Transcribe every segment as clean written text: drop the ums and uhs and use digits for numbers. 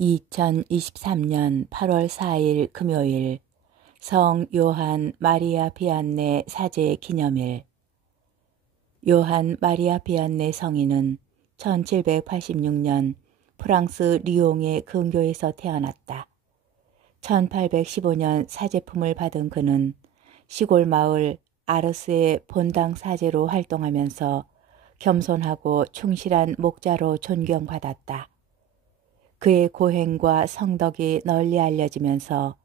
2023년 8월 4일 금요일 성 요한 마리아 비안네 사제 기념일. 요한 마리아 비안네 성인은 1786년 프랑스 리옹의 근교에서 태어났다. 1815년 사제품을 받은 그는 시골 마을 아르스의 본당 사제로 활동하면서 겸손하고 충실한 목자로 존경받았다. 그의 고행과 성덕이 널리 알려지면서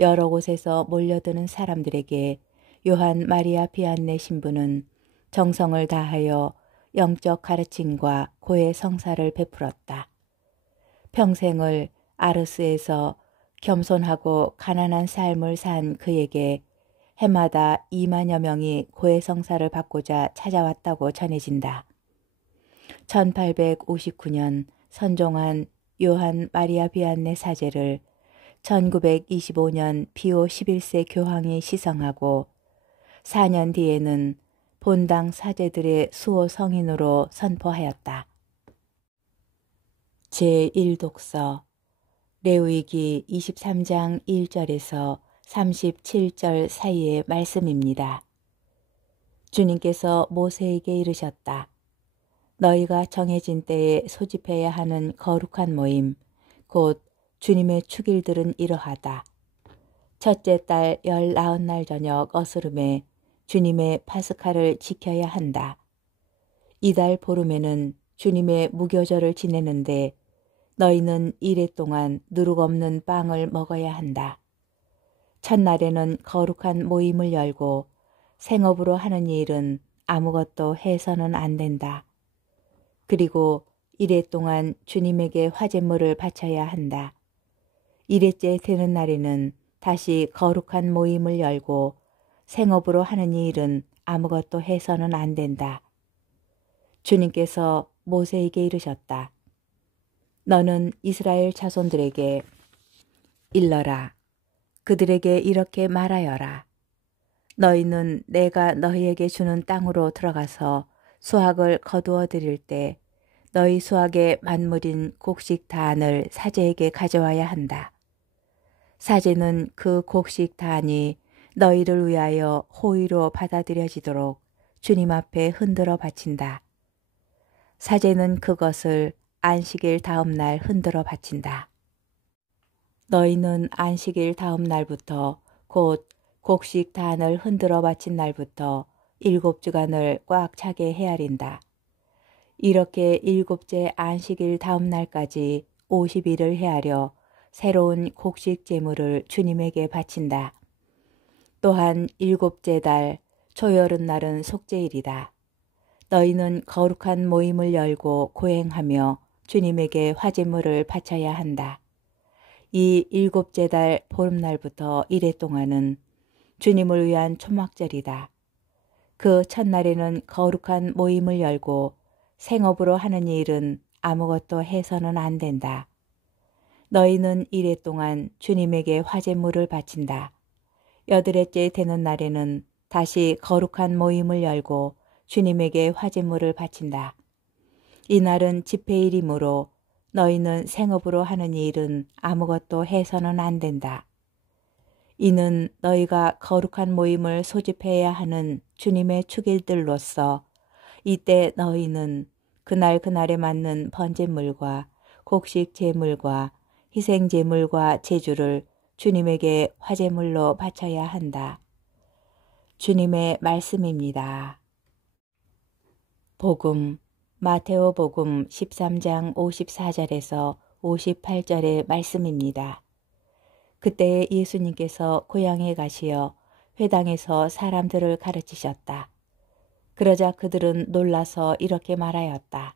여러 곳에서 몰려드는 사람들에게 요한 마리아 비안네 신부는 정성을 다하여 영적 가르침과 고해 성사를 베풀었다. 평생을 아르스에서 겸손하고 가난한 삶을 산 그에게 해마다 2만여 명이 고해 성사를 받고자 찾아왔다고 전해진다. 1859년 선종한 요한 마리아 비안네 사제를 1925년 피오 11세 교황이 시성하고 4년 뒤에는 본당 사제들의 수호 성인으로 선포하였다. 제1독서 레위기 23장 1절에서 37절 사이의 말씀입니다. 주님께서 모세에게 이르셨다. 너희가 정해진 때에 소집해야 하는 거룩한 모임, 곧 주님의 축일들은 이러하다. 첫째 달 19날 저녁 어스름에 주님의 파스카를 지켜야 한다. 이달 보름에는 주님의 무교절을 지내는데 너희는 이래 동안 누룩 없는 빵을 먹어야 한다. 첫날에는 거룩한 모임을 열고 생업으로 하는 일은 아무것도 해서는 안 된다. 그리고 이래 동안 주님에게 화제물을 바쳐야 한다. 이래째 되는 날에는 다시 거룩한 모임을 열고 생업으로 하는 일은 아무것도 해서는 안 된다. 주님께서 모세에게 이르셨다. 너는 이스라엘 자손들에게 일러라. 그들에게 이렇게 말하여라. 너희는 내가 너희에게 주는 땅으로 들어가서 수확을 거두어 드릴 때 너희 수확의 만물인 곡식 단을 사제에게 가져와야 한다. 사제는 그 곡식 단이 너희를 위하여 호의로 받아들여지도록 주님 앞에 흔들어 바친다. 사제는 그것을 안식일 다음 날 흔들어 바친다. 너희는 안식일 다음 날부터 곧 곡식 단을 흔들어 바친 날부터 7주간을 꽉 차게 헤아린다. 이렇게 7째 안식일 다음 날까지 50일을 헤아려 새로운 곡식 제물을 주님에게 바친다. 또한 7째 달 초여름날은 속죄일이다. 너희는 거룩한 모임을 열고 고행하며 주님에게 화제물을 바쳐야 한다. 이 7째 달 보름날부터 이래 동안은 주님을 위한 초막절이다. 그 첫날에는 거룩한 모임을 열고 생업으로 하는 일은 아무것도 해서는 안 된다. 너희는 이래 동안 주님에게 화제물을 바친다. 8일째 되는 날에는 다시 거룩한 모임을 열고 주님에게 화제물을 바친다. 이날은 집회일이므로 너희는 생업으로 하는 일은 아무것도 해서는 안 된다. 이는 너희가 거룩한 모임을 소집해야 하는 주님의 축일들로서 이때 너희는 그날에 맞는 번제물과 곡식 제물과 희생 제물과 제주를 주님에게 화제물로 바쳐야 한다. 주님의 말씀입니다. 복음 마테오 복음 13장 54절에서 58절의 말씀입니다. 그때 예수님께서 고향에 가시어 회당에서 사람들을 가르치셨다. 그러자 그들은 놀라서 이렇게 말하였다.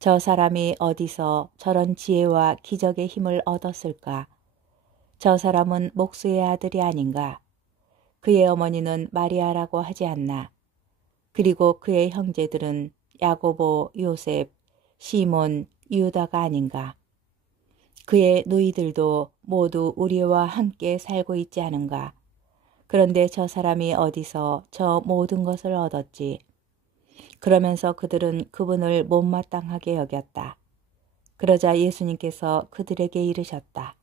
저 사람이 어디서 저런 지혜와 기적의 힘을 얻었을까? 저 사람은 목수의 아들이 아닌가? 그의 어머니는 마리아라고 하지 않나? 그리고 그의 형제들은 야고보, 요셉, 시몬, 유다가 아닌가? 그의 누이들도 모두 우리와 함께 살고 있지 않은가? 그런데 저 사람이 어디서 저 모든 것을 얻었지? 그러면서 그들은 그분을 못마땅하게 여겼다. 그러자 예수님께서 그들에게 이르셨다.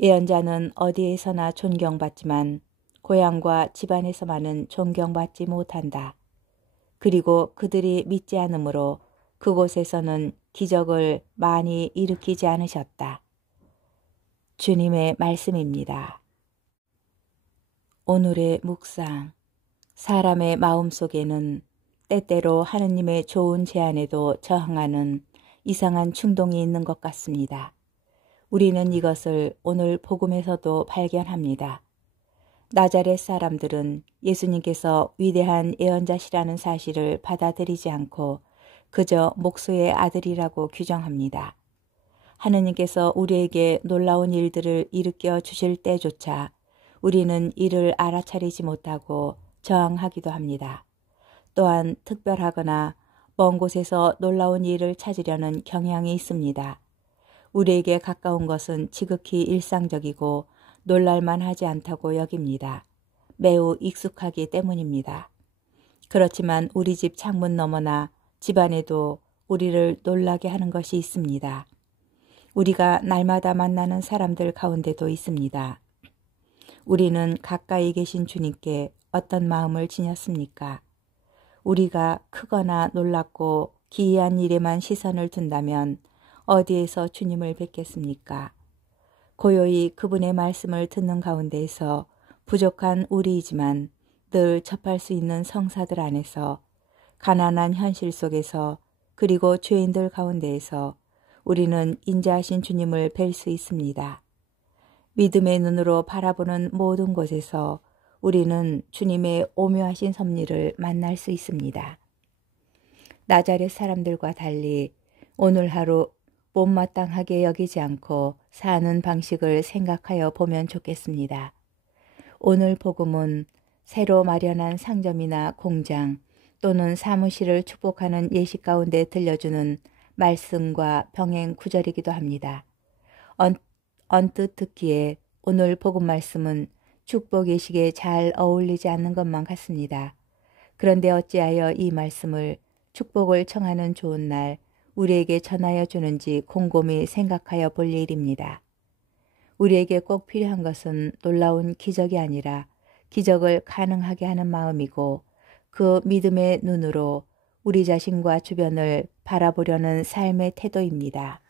예언자는 어디에서나 존경받지만 고향과 집안에서만은 존경받지 못한다. 그리고 그들이 믿지 않으므로 그곳에서는 기적을 많이 일으키지 않으셨다. 주님의 말씀입니다. 오늘의 묵상. 사람의 마음속에는 때때로 하느님의 좋은 제안에도 저항하는 이상한 충동이 있는 것 같습니다. 우리는 이것을 오늘 복음에서도 발견합니다. 나자렛 사람들은 예수님께서 위대한 예언자시라는 사실을 받아들이지 않고 그저 목수의 아들이라고 규정합니다. 하느님께서 우리에게 놀라운 일들을 일으켜 주실 때조차 우리는 이를 알아차리지 못하고 저항하기도 합니다. 또한 특별하거나 먼 곳에서 놀라운 일을 찾으려는 경향이 있습니다. 우리에게 가까운 것은 지극히 일상적이고 놀랄만 하지 않다고 여깁니다. 매우 익숙하기 때문입니다. 그렇지만 우리 집 창문 너머나 집안에도 우리를 놀라게 하는 것이 있습니다. 우리가 날마다 만나는 사람들 가운데도 있습니다. 우리는 가까이 계신 주님께 어떤 마음을 지녔습니까? 우리가 크거나 놀랍고 기이한 일에만 시선을 둔다면 어디에서 주님을 뵙겠습니까? 고요히 그분의 말씀을 듣는 가운데에서 부족한 우리이지만 늘 접할 수 있는 성사들 안에서 가난한 현실 속에서 그리고 죄인들 가운데에서 우리는 인자하신 주님을 뵐 수 있습니다. 믿음의 눈으로 바라보는 모든 곳에서 우리는 주님의 오묘하신 섭리를 만날 수 있습니다. 나자렛 사람들과 달리 오늘 하루 못마땅하게 여기지 않고 사는 방식을 생각하여 보면 좋겠습니다. 오늘 복음은 새로 마련한 상점이나 공장 또는 사무실을 축복하는 예시 가운데 들려주는 말씀과 병행 구절이기도 합니다. 언뜻 듣기에 오늘 복음 말씀은 축복 예식에 잘 어울리지 않는 것만 같습니다. 그런데 어찌하여 이 말씀을 축복을 청하는 좋은 날 우리에게 전하여 주는지 곰곰이 생각하여 볼 일입니다. 우리에게 꼭 필요한 것은 놀라운 기적이 아니라 기적을 가능하게 하는 마음이고 그 믿음의 눈으로 우리 자신과 주변을 바라보려는 삶의 태도입니다.